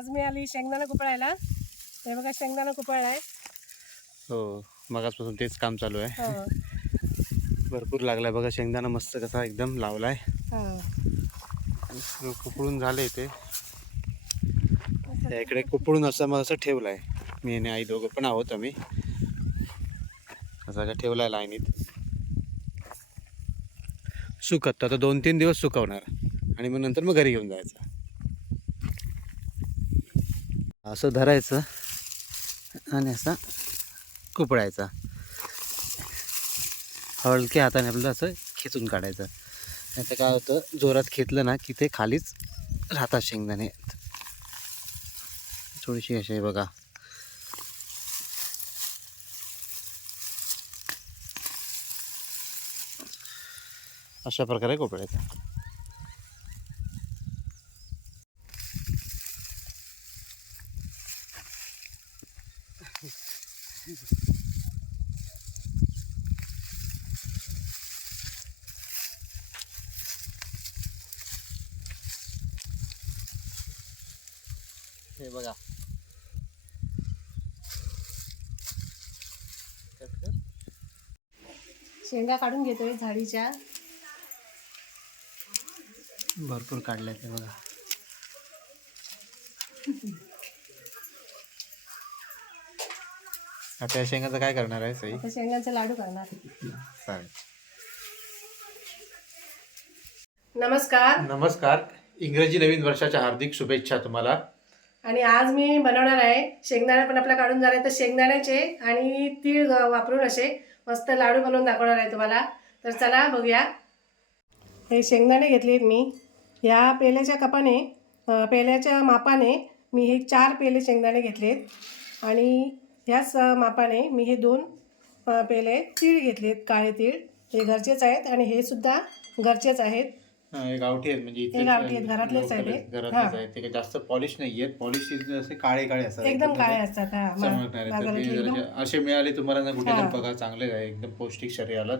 आज मी आली शेंगदाणा कुपळायला. हे बघा शेंगदाणा कुपळलाय हो मगाचपासून तेच काम चालू आहे. हो. भरपूर लागलाय बघा शेंगदाणा मस्त कसा एकदम लावलाय. हो. कुपळून झाले ते. त्या इकडे कुपळून असं मग असं ठेवलंय. मी आणि आई दोघं पण आहोत आम्ही. असा का ठेवलाय लाईनीत. सुकत आता दोन तीन दिवस सुकवणार. आणि मग नंतर मग घरी घेऊन जायचं. असं धरायचं आणि असा कुपळायचा हलक्या हाताने आपल्याला असं खेचून काढायचं. नाही काय होतं जोरात खेचलं ना की ते खालीच राहतात शेंगदाणे. थोडीशी अशी आहे बघा. अशा प्रकारे कोपऱ्याचा शेंगा काढून घेतोय झाडीच्या. भरपूर काढले ते बघा. आता या शेंगाचं काय करणार आहे सई आता शेंगांचे लाडू करणार. चालेल. नमस्कार. नमस्कार. इंग्रजी नवीन वर्षाच्या हार्दिक शुभेच्छा तुम्हाला. आणि आज मी बनवणार आहे शेंगदाणे पण आपल्या काढून झाले तर शेंगदाण्याचे आणि तीळ ग- वापरून असे मस्त लाडू बनवून दाखवणार आहे तुम्हाला. तर चला बघूया. हे शेंगदाणे घेतलेत मी. ह्या पेल्याच्या कपाने पेल्याच्या मापाने मी हे चार पेले शेंगदाणे घेतलेत आणि ह्याच मापाने मी हे दोन पेले तीळ घेतलेत काळे तीळ. हे घरचेच आहेत आणि हे सुद्धा घरचेच आहेत. हा, गावठी आहेत म्हणजे हे गावठी आहेत, घरातलेच आहेत हे. घरातलेच हा. आहेत. ते काही जास्त पॉलिश नाही आहेत. पॉलिश असे काळे काळे असतात. एकदम म्हणजे काळे असतात हा मा- चमकणारे तर बाजारातले ते एकदम जरा- असे मिळाले तुम्हाला ना कुठे हा. तर बघा चांगले आहे. एकदम पौष्टिक शरीराला.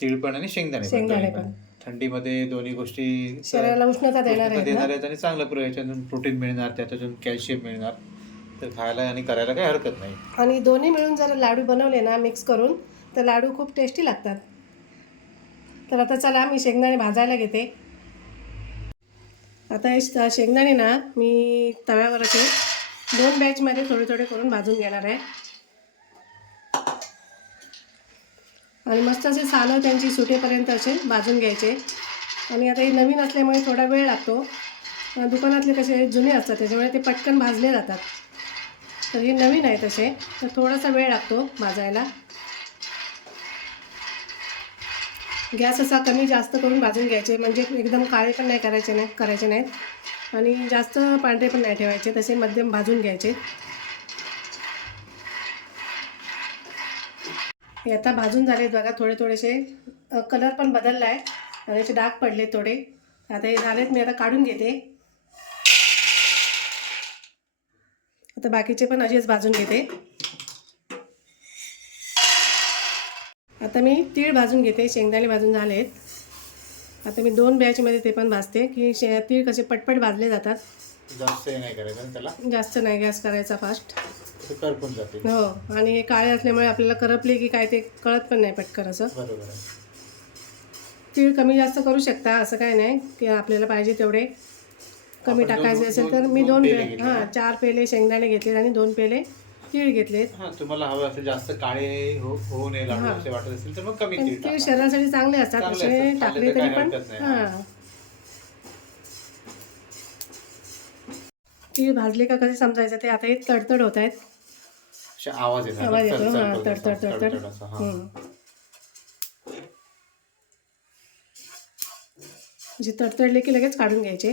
तीळ पण आणि शेंगदाणे पण. शेंगदाणे दोन्ही पण. थंडीमध्ये दोन्ही गोष्टी शरीराला उष्णता देणार आहेत देणार आहेत आणि चांगलं याच्यातून प्रोटीन मिळणार त्याच्यातून कॅल्शियम मिळणार. तर खायला आणि करायला काही हरकत नाही. आणि दोन्ही मिळून जर लाडू बनवले ना मिक्स करून तर लाडू खूप टेस्टी लागतात. तर आता चला मी शेंगदाणे भाजायला घेते. आता हे शेंगदाणे ना मी तव्यावर असे दोन बॅचमध्ये थोडे थोडे करून भाजून घेणार आहे. आणि मस्त असे सालं त्यांची सुटेपर्यंत असे भाजून घ्यायचे. आणि आता हे नवीन असल्यामुळे थोडा वेळ लागतो. दुकानातले कसे जुने असतात त्याच्यामुळे ते पटकन भाजले जातात. तर हे नवीन आहे तसे. तर थोडासा वेळ लागतो भाजायला. गॅस असा कमी जास्त करून भाजून घ्यायचे म्हणजे एकदम काळे पण नाही करायचे नाही करायचे नाहीत. आणि जास्त पांढरे पण नाही ठेवायचे तसे मध्यम भाजून घ्यायचे. हे आता भाजून झालेत बघा थोडे थोडेसे. कलर पण बदलला आहे आणि याचे डाग पडले थोडे. आता हे झालेत मी आता काढून घेते. आता बाकीचे पण असेच भाजून घेते. आता मी तीळ भाजून घेते शेंगदाणे भाजून झालेत. आता मी दोन बॅचमध्ये ते पण भाजते की शे तीळ कसे पटपट भाजले जातात. जास्त नाही करायचं त्याला? जास्त नाही गॅस करायचा फास्ट करपून जाते. हो आणि हे काळे असल्यामुळे आपल्याला करपले की काय ते कळत पण नाही पटकन असं. बरोबर तीळ कमी जास्त करू शकता असं काय नाही की आपल्याला पाहिजे तेवढे. कमी टाकायचे असेल तर मी दोन घेतले हां चार पेले शेंगदाणे घेतलेत आणि दोन पेले तीळ घेतलेत. हा तुम्हाला हवं असेल जास्त काळे हो- होऊ नये लाडू. असे वाटत असेल तर मग कमी पण तीळ टाका. शरीरासाठी चांगले असतात चांगले असे असतात. टाकले तर पण. हरकत नाही. हां. तीळ भाजले का कसे समजायचं ते? आता हे तडतड होत आहेत. असे आवाज येतात आवाज चल- येतो. चल तडतड तडतड. असं, हा. म्हणजे तडतडले की लगेच काढून घ्यायचे.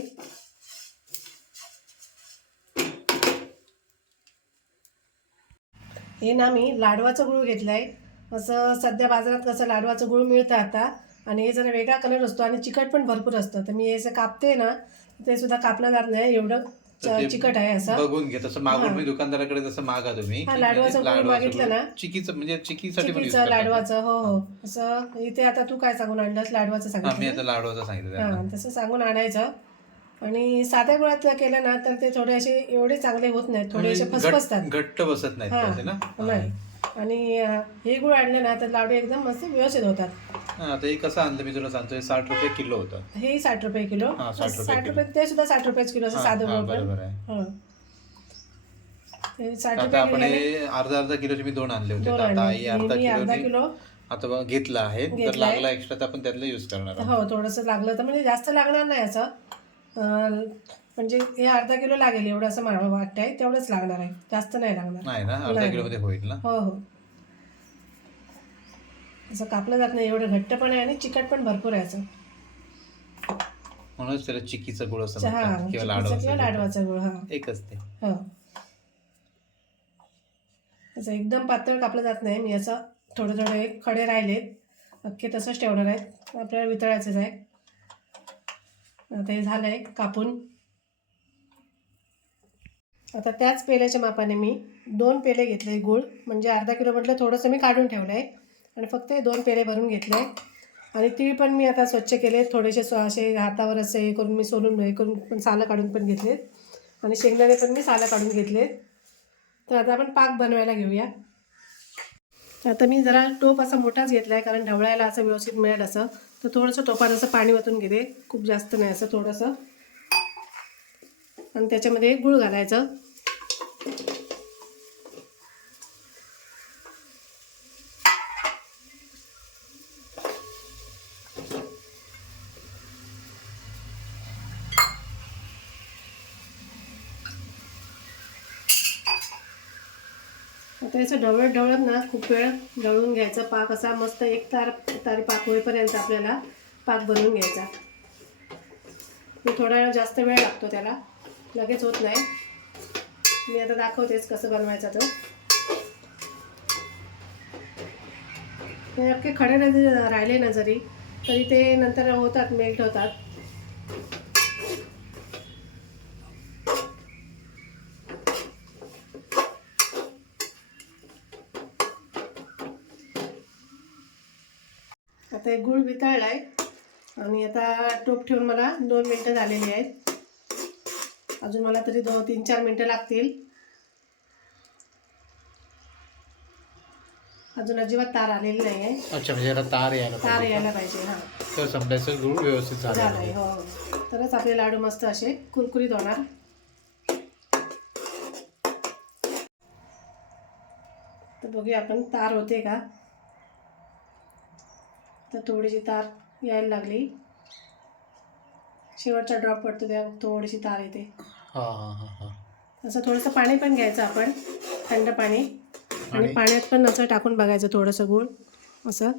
हे ना मी लाडवाचं गुळ घेतलं आहे असं सध्या बाजारात कसं लाडवाचं गुळ मिळतं आता. आणि हे जरा वेगळा कलर असतो आणि चिकट पण भरपूर असतं. तर मी हे असं कापते ना ते सुद्धा कापलं जात नाही एवढं चिकट आहे असं. बघून घे तसं मागून. मी दुकानदाराकडे जसं मागा तुम्ही लाडवाचं गुळ मागितलं ना? चिकीचं म्हणजे चिकीसाठी. लाडवाचं हो हो. असं इथे आता तू काय सांगून आणलंस? लाडवाचं मी आता सांगितलं लाडवाचं सांगितलं तसं सांगून आणायचं. आणि साध्या गुळात केलं ना तर ते थोडे असे एवढे चांगले होत नाहीत थोडे असे फसफसतात. घट- घट्ट बसत नाहीत हा, त्याचे ना? नाही. आणि हे गुळ आणले ना तर लाडू एकदम मस्त व्यवस्थित होतात. आता हे कसं आणलं मी तुला सांगतोय साठ रुपये किलो होतं. हे साठ रुपये किलो. हा, 60 रुपये साठ किलो. रुपये ते सुद्धा साठ रुपयेच किलो असं हा, साधं हा, गुळ पण. बरोबर आहे. हं. ते साठ आता रुपये आपण किलो हे अर्धा अर्धा किलोचे मी दोन आणले होते. दोन तर आता आणले. अर्धा मी अर्धा किलो किलो आता बघ घेतला आहे. तर. लागला एक्स्ट्रा तर आपण त्यातलं युज करणार आहोत. हो थोडंसं लागलं तर म्हणजे जास्त लागणार नाही असं. म्हणजे हे अर्धा किलो लागेल एवढं असं मला वाटतंय. तेवढंच लागणार आहे. जास्त नाही लागणार. नाही ना? अर्धा नाही. किलो मध्ये होईल ना? हो हो. असं कापलं जात नाही. एवढं घट्ट पण आहे आणि चिकट पण भरपूर आहे असं. म्हणूनच त्याला चिकीचं गुळ असं चहा म्हणतात. किंवा चिकीचा किंवा लाडवाचं लाडवाचा गुळ हा. एकच ते. हो. असं एकदम पातळ कापलं जात नाही. मी असं थोडे थोडे खडे राहिलेत. अख्खे तसंच ठेवणार आहेत आपल्याला वितळायचंच आहे. ते झालं आहे कापून. आता त्याच पेल्याच्या मापाने मी दोन पेले घेतले गूळ. म्हणजे अर्धा किलो म्हटलं थोडंसं मी काढून ठेवलं आहे आणि फक्त दोन पेले भरून घेतले. आणि तीळ पण मी आता स्वच्छ केले थोडेसे स्व- असे हातावर असे हे करून मी सोलून हे करून पण सालं काढून पण घेतलेत. आणि शेंगदाणे पण मी सालं काढून घेतलेत. तर आता आपण पाक बनवायला घेऊया. आता मी जरा टोप असा मोठाच घेतला आहे कारण ढवळायला असं व्यवस्थित मिळेल असं. तर थोडंसं टोपात असं पाणी ओतून घेते. खूप जास्त नाही असं थोडंसं. आणि त्याच्यामध्ये गूळ घालायचं. असं ढवळत ढवळत ना खूप वेळ ढवळून घ्यायचा. पाक असा मस्त एक तार तारी पाक होईपर्यंत आपल्याला पाक बनवून घ्यायचा. मी थोडा वेळ जास्त वेळ लागतो त्याला. लगेच होत नाही. मी आता दाखवतेच कसं बनवायचं तो. हे अख्खे खडे नाही राहिले ना जरी तरी ते नंतर होतात मेल्ट होतात. आता एक गुळ वितळला आहे आणि आता टोप ठेवून मला दोन मिनटं झालेली आहेत. अजून मला तरी दोन तीन चार मिनटं लागतील. अजून अजिबात तार आलेली नाही आहे अच्छा म्हणजे याला तार यायला तार पाहिजे यायला पाहिजे हां. तर समजायचं गुळ व्यवस्थित झाला झालंय हो हो. तरच आपले लाडू मस्त असे कुरकुरीत होणार. तर बघूया आपण तार होते का? तर थोडीशी तार यायला लागली. शेवटचा ड्रॉप पडतो तेव्हा थोडीशी तार येते. हा हा हा हा. असं थोडंसं पाणी पण घ्यायचं आपण थंड पाणी. आणि आणि- पाण्यात पण असं टाकून बघायचं थोडंसं गूळ असं.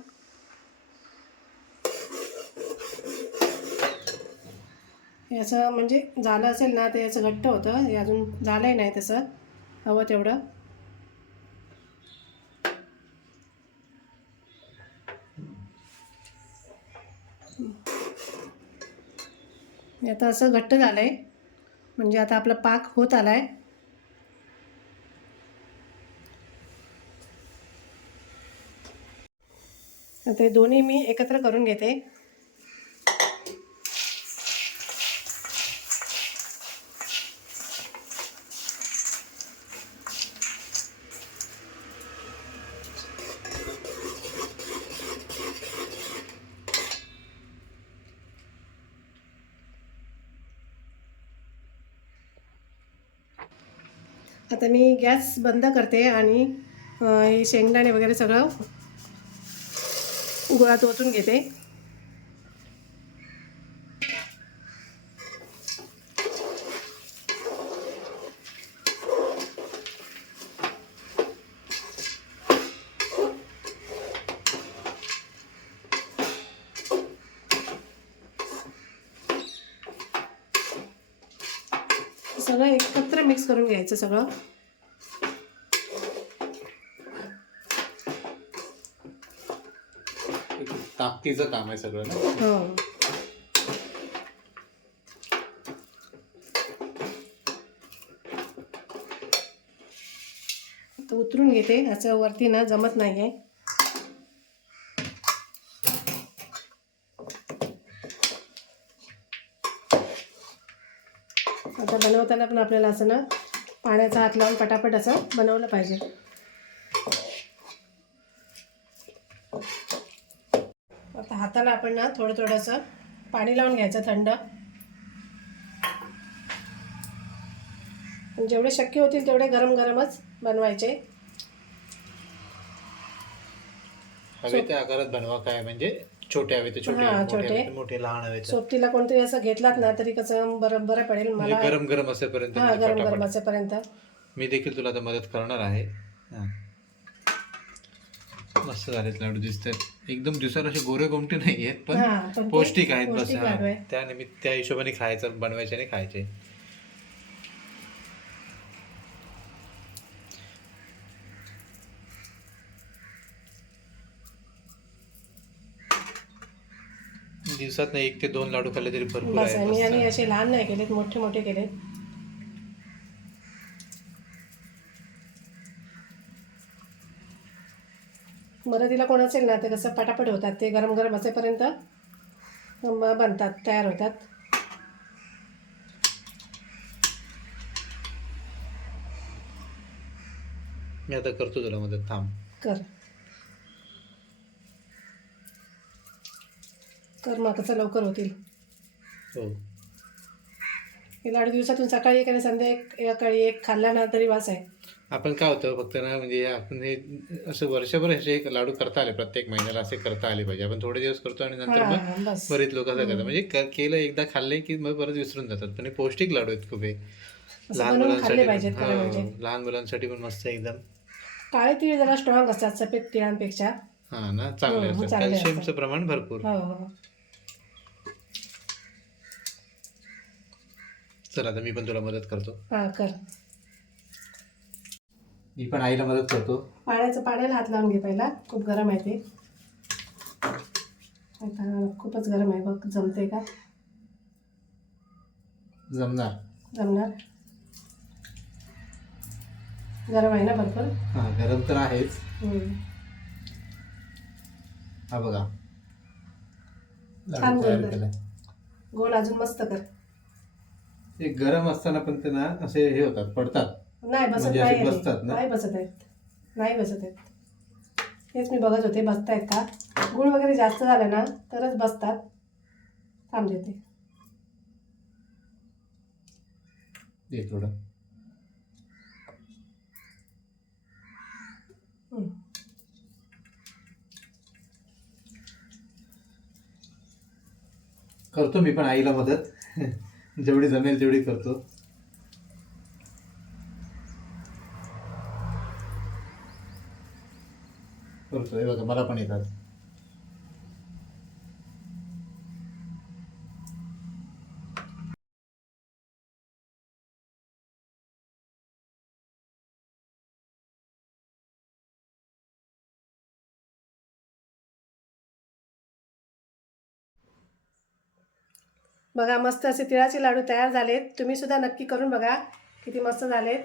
हे असं म्हणजे झालं असेल ना ते असं घट्ट होतं. हे अजून झालंही नाही तसं. हवं तेवढं. हे आता असं घट्ट झालं आहे म्हणजे आता आपला पाक होत आला आहे आता हे दोन्ही मी एकत्र करून घेते. आता मी गॅस बंद करते आणि हे शेंगदाणे वगैरे सगळं गुळात ओतून घेते. सगळं एकत्र मिक्स करून घ्यायचं सगळं. ताकदीचं काम आहे सगळं ना? हो. उतरून घेते. असं वरती ना जमत नाही आहे बनवताना पण आपल्याला असं ना पाण्याचा हात लावून पटापट असं बनवलं पाहिजे. आता हाताला आपण ना थोडं थोडंसं पाणी लावून घ्यायचं थंड. जेवढे शक्य होतील तेवढे गरम गरमच बनवायचे. हवे त्या आकारात बनवा काय म्हणजे छोटे हवे छोटे हा, मोठे छोटे. हवे मोठे लहान हवे सोबतीला कोणतरी असं घेतलात ना तरी कसं बरं बरं पडेल म्हणजे मला गरम गरम असेपर्यंत हा म्हणजे गरम पटापट. गरम असेपर्यंत मी देखील तुला आता मदत करणार आहे हा. मस्त झालेत लाडू दिसतात एकदम दिवसाला असे गोरे गोमटे नाही आहेत पण हा पण ते पौष्टिक आहेत बस पौष्टिक. लाडू आहे. त्या निमित्त त्या हिशोबाने खायचं बनवायचे आणि खायचे दिवसात एक ते दोन लाडू खाल्ले तरी भरपूर बस आहे मी आणि. असे लहान नाही केलेत मोठे मोठे केलेत. मदतीला कोण असेल ना ते कसं पटापट होतात ते गरम गरम असेपर्यंत बनतात तयार होतात. मी आता करतो तुला मदत थांब. कर. कर मग कसं लवकर होतील. हो. हे लाडू दिवसातून सकाळी एक आणि संध्या एक सकाळी एक खाल्ला ना तरी वास आहे. आपण काय होतं फक्त ना म्हणजे आपण हे असं वर्षभर असे एक लाडू करता आले प्रत्येक महिन्याला असे करता आले पाहिजे. आपण थोडे दिवस करतो आणि नंतर मग हा, बस. बरेच लोक असं करतात. म्हणजे क- केलं एकदा खाल्ले की मग परत विसरून जातात. पण हे पौष्टिक लाडू आहेत खूप हे. लहान बनवून मुलांसाठी खाल्ले पण- पाहिजेत खरं हो, लहान मुलांसाठी पण मस्त एकदम. काळे तीळ जरा स्ट्रॉंग असतात सफेद तिळांपेक्षा. हा ना चांगले हो, हो, असतात. चांगले कॅल्शियमचं असतात. प्रमाण भरपूर. हो हो. चल आता मी पण तुला मदत करतो. हा कर. मी पण आईला मदत करतो. पाण्याचं पाण्याला हात लावून घे पहिला. खूप गरम आहे ते. आता खूपच गरम आहे बघ जमते का? जमणार. जमणार? गरम आहे ना भरपूर? हा गरम तर आहेच. हम्म. हा बघा. छान लाडू तयार बनतात. केलाय. गोल अजून मस्त कर. ते गरम असताना पण ते ना असे हे होतात पडतात. नाही बसत म्हणजे नाही आहे बसतात ते. ना? नाही बसत आहेत. नाही बसत आहेत. हेच मी बघत होते बसतायत का? गुळ वगैरे जास्त झालं ना तरच बसतात. थांब देते. हे थोडं. करतो मी पण आईला मदत. जेवढी जमेल तेवढी करतो. करतो हे बघा मला पण येतात. बघा मस्त असे तिळाचे लाडू तयार झालेत. तुम्ही सुद्धा नक्की करून बघा किती मस्त झालेत.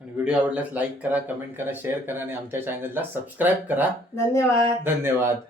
आणि व्हिडिओ आवडल्यास लाईक करा कमेंट करा शेअर करा आणि आमच्या चॅनलला सबस्क्राईब करा. धन्यवाद. धन्यवाद.